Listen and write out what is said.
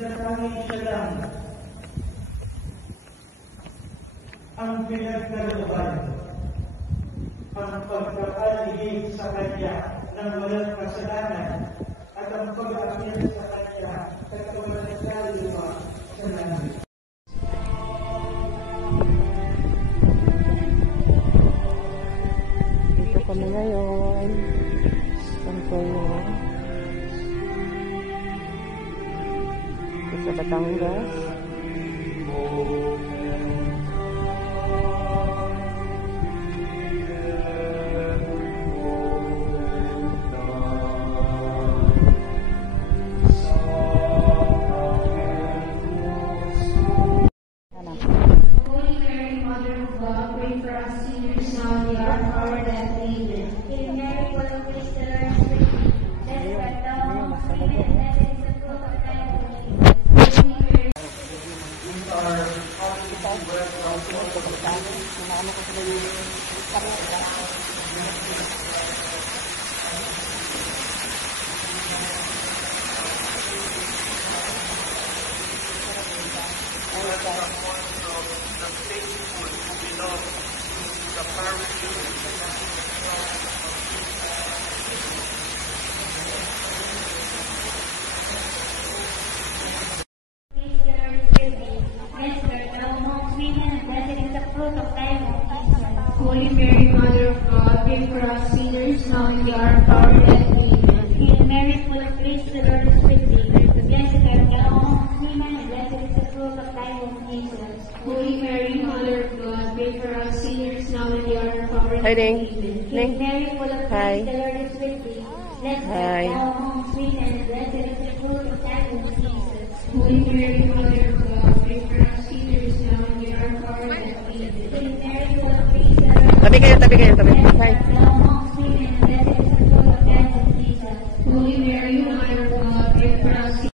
Natanging siya lang ang pinagkalooban, ang pagkakaligid sa Kanya ng walang kasalanan at ang pag-aakyat sa Kanya sa kawalang kaluluwa sa langit. Dito kami ngayon. Santoyo. Sa Batangas. Holy Mary, Mother of God, pray for us sinners now and at the hour of our death. Amen. Hail Mary, full of grace, the Lord is with thee. Blessed art thou amongst women, and blessed is the fruit of thy womb, Jesus. Holy Mary, Mother of God, pray for us sinners now and at the hour of our death. Hi, Ding. Hail Mary, full of grace, the Lord is with thee. Blessed art thou amongst women, and blessed is the fruit of thy womb, Jesus. Holy Mary, Mother of God, pray for us sinners now and at the hour of our death. Hail Mary, full of grace, the Lord is with thee. Tabi kayo, tabi. Hi. Holy Mary, Mother of God, pray for us.